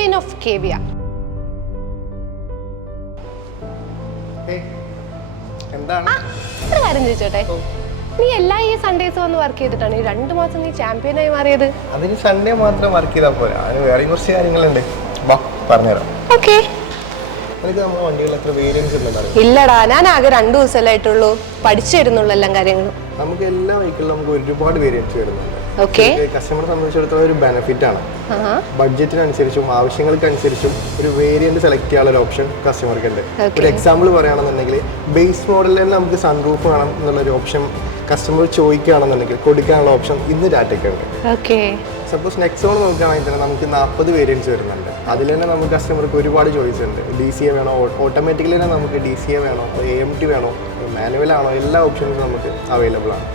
champion of KVR. കാര്യം ചോദിച്ചോട്ടെ, നീ എല്ലാ ഈ സൺഡേസ് വന്ന് വർക്ക് ചെയ്തിട്ടാണ് ഈ 2 മാസം നീ ചാമ്പ്യനായി മാറിയത്? അതിന് സൺഡേ മാത്രം വർക്ക് ചെയ്താൽ പോരാ, അതിന് വേറെ കുറച്ച് കാര്യങ്ങളുണ്ട്. പറഞ്ഞുതരാം. ഓക്കെ. ഇല്ലടാ, ഞാൻ ആകെ 2 ദിവസമായിട്ടുള്ളൂ, പഠിച്ചു വരുന്നുള്ളൂ എല്ലാ കാര്യങ്ങളും. നമുക്ക് എല്ലാ വെഹിക്കിളിലും നമുക്ക് ഒരുപാട് വേരിയൻസ് വരുന്നുണ്ട്. കസ്റ്റമറെ സംബന്ധിച്ചിടത്തോളം ഒരു ബെനിഫിറ്റ് ആണ്. ബഡ്ജറ്റിനനുസരിച്ചും ആവശ്യങ്ങൾക്കനുസരിച്ചും ഒരു വേരിയന്റ് സെലക്ട് ചെയ്യാനുള്ള ഒരു ഓപ്ഷൻ കസ്റ്റമർക്ക് ഉണ്ട്. ഒരു എക്സാമ്പിൾ പറയുകയാണെന്നുണ്ടെങ്കിൽ ബേസ് മോഡലിൽ തന്നെ നമുക്ക് സൺറൂഫ് വേണം എന്നുള്ളൊരു ഓപ്ഷൻ കസ്റ്റമർ ചോദിക്കുകയാണെന്നുണ്ടെങ്കിൽ കൊടുക്കാനുള്ള ഓപ്ഷൻ ഇന്ന് ടാറ്റയ്ക്ക് ഉണ്ട്. സപ്പോസ് നെക്സോൺ നോക്കുകയാണെങ്കിൽ തന്നെ നമുക്ക് 40 വേരിയൻസ് വരുന്നുണ്ട്. അതിൽ തന്നെ നമുക്ക് കസ്റ്റമർക്ക് ഒരുപാട് ചോയ്സ് ഉണ്ട്. DCA വേണോ, ഓട്ടോമാറ്റിക്കലി തന്നെ നമുക്ക് DCA വേണോ, AMT വേണോ, മാനുവൽ ആണോ, എല്ലാ ഓപ്ഷൻസും നമുക്ക് അവൈലബിൾ ആണ്.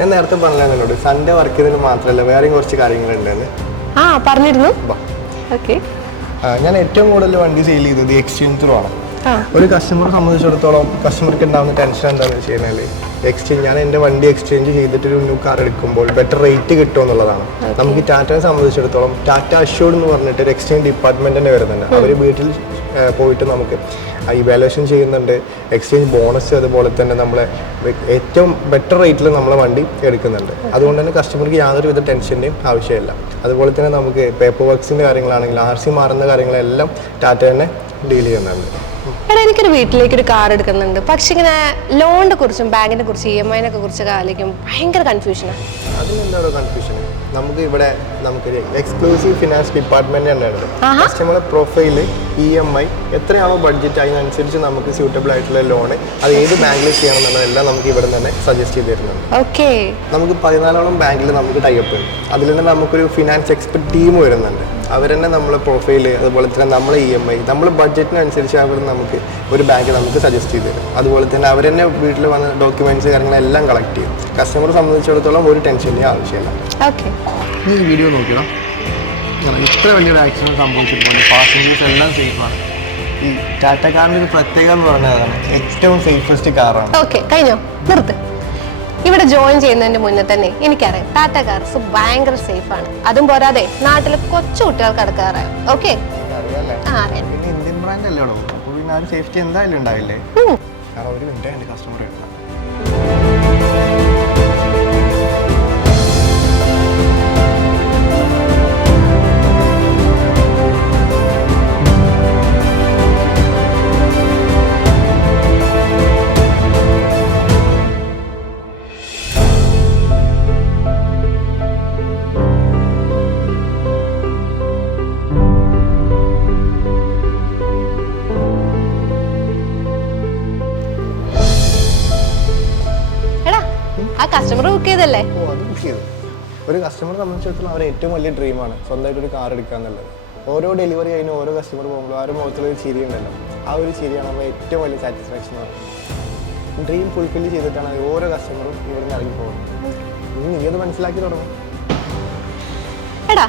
ഞാൻ നേരത്തെ പറഞ്ഞത് സൺഡേ വർക്ക് ചെയ്തതിന് മാത്രമല്ല വേറെയും കുറച്ച് കാര്യങ്ങളുണ്ടെന്ന് പറഞ്ഞിരുന്നു. ഞാൻ ഏറ്റവും കൂടുതൽ വണ്ടി സെയിൽ ചെയ്തത് എക്സ്ചേഞ്ച് ത്രൂ ആണ്. ഒരു കസ്റ്റമറെ സംബന്ധിച്ചിടത്തോളം കസ്റ്റമർക്ക് ഉണ്ടാകുന്ന ടെൻഷൻ എന്താണെന്ന് വെച്ച് കഴിഞ്ഞാൽ ഞാൻ എൻ്റെ വണ്ടി എക്സ്ചേഞ്ച് ചെയ്തിട്ട് ഒരു ന്യൂ കാർ എടുക്കുമ്പോൾ ബെറ്റർ റേറ്റ് കിട്ടും എന്നുള്ളതാണ്. നമുക്ക് ടാറ്റയെ സംബന്ധിച്ചിടത്തോളം ടാറ്റ അഷ്യൂർഡ് എന്ന് പറഞ്ഞിട്ട് ഒരു എക്സ്ചേഞ്ച് ഡിപ്പാർട്ട്മെന്റ് തന്നെ വരുന്നുണ്ട്. അവർ വീട്ടിൽ പോയിട്ട് നമുക്ക് ഇവാലുവേഷൻ ചെയ്യുന്നുണ്ട്, എക്സ്ചേഞ്ച് ബോണസ്, അതുപോലെ തന്നെ നമ്മളെ ഏറ്റവും ബെറ്റർ റേറ്റിൽ നമ്മളെ വണ്ടി എടുക്കുന്നുണ്ട്. അതുകൊണ്ട് തന്നെ കസ്റ്റമർക്ക് യാതൊരുവിധ ടെൻഷൻ്റെയും ആവശ്യമില്ല. അതുപോലെ തന്നെ നമുക്ക് പേപ്പർ വർക്ക്സിൻ്റെ കാര്യങ്ങളാണെങ്കിൽ RC മാറുന്ന കാര്യങ്ങളെല്ലാം ടാറ്റ തന്നെ ഡീൽ ചെയ്യുന്നുണ്ട്. എനിക്കൊരു വീട്ടിലേക്ക് ഒരു കാർ എടുക്കുന്നുണ്ട്, പക്ഷെ ഇങ്ങനെ ലോണിനെ കുറിച്ചും ബാങ്കിനെ കുറിച്ചും EMI കുറിച്ചൊക്കെ ആലോചിക്കും ഭയങ്കര കൺഫ്യൂഷനാണ്. അതിനെന്താണോ കൺഫ്യൂഷൻ? നമുക്ക് ഇവിടെ നമുക്കൊരു എക്സ്ക്ലൂസീവ് ഫിനാൻസ് ഡിപ്പാർട്ട്മെന്റ് തന്നെ ഉണ്ട്. കസ്റ്റമറുടെ പ്രൊഫൈല്, EMI എത്രയാണോ ബഡ്ജറ്റ് അതിനനുസരിച്ച് നമുക്ക് സ്യൂട്ടബിൾ ആയിട്ടുള്ള ലോണ് അത് ഏത് ബാങ്കിൽ ചെയ്യണം എന്നുള്ളതെല്ലാം നമുക്ക് ഇവിടെ തന്നെ സജസ്റ്റ് ചെയ്ത് തരുന്നുണ്ട്. നമുക്ക് 14ഓളം ബാങ്കിൽ നമുക്ക് ടൈപ്പ് ഉണ്ട്. അതിൽ തന്നെ നമുക്കൊരു ഫിനാൻസ് എക്സ്പെർട്ട് ടീം വരുന്നുണ്ട്. അവർ തന്നെ നമ്മളെ പ്രൊഫൈല്, അതുപോലെ തന്നെ നമ്മളെ EMI നമ്മൾ ബഡ്ജറ്റിനനുസരിച്ച് അവർ നമുക്ക് ഒരു ബാങ്ക് നമുക്ക് സജസ്റ്റ് ചെയ്ത് തരും. അതുപോലെ തന്നെ അവർ തന്നെ വീട്ടിൽ വന്ന ഡോക്യുമെന്റ്സ് കാര്യങ്ങളെല്ലാം കളക്ട് ചെയ്യും. കസ്റ്റമറെ സംബന്ധിച്ചിടത്തോളം ഒരു ടെൻഷൻ്റെ ആവശ്യമില്ല. ഈ വീഡിയോ നോക്കണം, ഇത്ര വലിയൊരു ആക്സിഡന്റ് സംഭവിച്ചിട്ടുണ്ട്, പാസഞ്ചേഴ്സ് എല്ലാം സേഫാണ്. ഈ ടാറ്റ കാറിൻ്റെ ഒരു പ്രത്യേകത എന്ന് പറഞ്ഞതാണ് ഏറ്റവും സേഫസ്റ്റ് കാറാണ്. കഴിഞ്ഞോ, നിർത്ത്. ഇവിടെ ജോയിൻ ചെയ്യുന്നതിന്റെ മുന്നേ തന്നെ എനിക്കറിയാം ടാറ്റ കാർസ് ഭയങ്കര സേഫ് ആണ്. അതും പോരാതെ നാട്ടിലെ കൊച്ചു കുട്ടികൾക്ക് അടക്കാറായോ. ഇന്ത്യൻ ബ്രാൻഡ് അല്ലേ, അപ്പോൾ പിന്നെ ആ സേഫ്റ്റി എന്തായാലും ഉണ്ടാവില്ലേ? കാരണം ഒരു മിനിറ്റ് എൻ്റെ കസ്റ്റമർ എടുക്കാം. കസ്റ്റമർ ബുക്ക് ചെയ്തല്ലേ? ഒരു കസ്റ്റമറെ സംബന്ധിച്ചിടത്തോളം അവരെ ഏറ്റവും വലിയ ഡ്രീമാണ് സ്വന്തമായിട്ട് ഒരു കാർ എടുക്കുക എന്നുള്ളത്. ഓരോ ഡെലിവറി കഴിഞ്ഞ് ഓരോ കസ്റ്റമർ പോകുമ്പോൾ ആ ഒരു മുഖത്തുള്ളൊരു ചിരി ഉണ്ടല്ലോ, ആ ഒരു ചിരിയാണ് നമ്മൾ ഏറ്റവും വലിയ സാറ്റിസ്ഫാക്ഷൻ എന്ന് പറയുന്നത്. ഡ്രീം ഫുൾഫിൽ ചെയ്തിട്ടാണ് ഓരോ കസ്റ്റമറും ഇവിടുന്ന് ഇറങ്ങി പോകുന്നത്. നീ അത് മനസ്സിലാക്കി തുടങ്ങും. എടാ,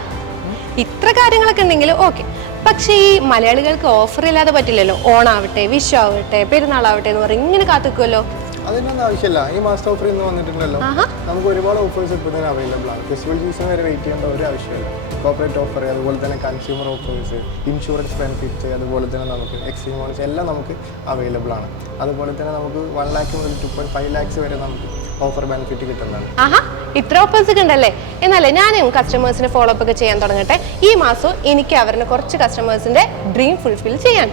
ഇത്ര കാര്യങ്ങളൊക്കെ ഉണ്ടെങ്കിൽ ഓക്കെ, പക്ഷേ ഈ മലയാളികൾക്ക് ഓഫർ ഇല്ലാതെ പറ്റില്ലല്ലോ. ഓണാവട്ടെ, വിഷു ആവട്ടെ, പെരുന്നാളാവട്ടെ എന്ന് പറയും ഇങ്ങനെ കാത്തിക്കുമല്ലോ. അതിനൊന്നും ആവശ്യമില്ല. ഈ മാസത്തെ ഓഫർ ഇന്ന് വന്നിട്ടുണ്ടല്ലോ, നമുക്ക് ഒരുപാട് ഓഫേഴ്സ് ഇപ്പോൾ തന്നെ അവൈലബിൾ ആണ്. ഫെസ്റ്റിവൽ സീസൺ വരെ വെയിറ്റ് ചെയ്യേണ്ട ഒരു ആവശ്യമില്ല. കോർപ്പറേറ്റ് ഓഫർ, അതുപോലെ തന്നെ കൺസ്യൂമർ ഓഫേഴ്സ്, ഇൻഷുറൻസ് ബെനിഫിറ്റ്സ്, അതുപോലെ തന്നെ നമുക്ക് എക്സ്ചേഞ്ച് ബോണസ് എല്ലാം നമുക്ക് അവൈലബിൾ ആണ്. അതുപോലെ തന്നെ നമുക്ക് 1 lakh മുതൽ 2.5 lakhs വരെ നമുക്ക് ഓഫർ ബെനിഫിറ്റ് കിട്ടുന്നതാണ്. ഇത്ര ഓഫേഴ്സ് ഒക്കെ ഉണ്ടല്ലേ? എന്നാലേ ഞാനും കസ്റ്റമേഴ്സിനെ ഫോളോ അപ്പ് ഒക്കെ ചെയ്യാൻ തുടങ്ങട്ടെ. ഈ മാസം എനിക്ക് അവരുടെ കുറച്ച് കസ്റ്റമേഴ്സിന്റെ ഡ്രീം ഫുൾഫിൽ ചെയ്യാൻ.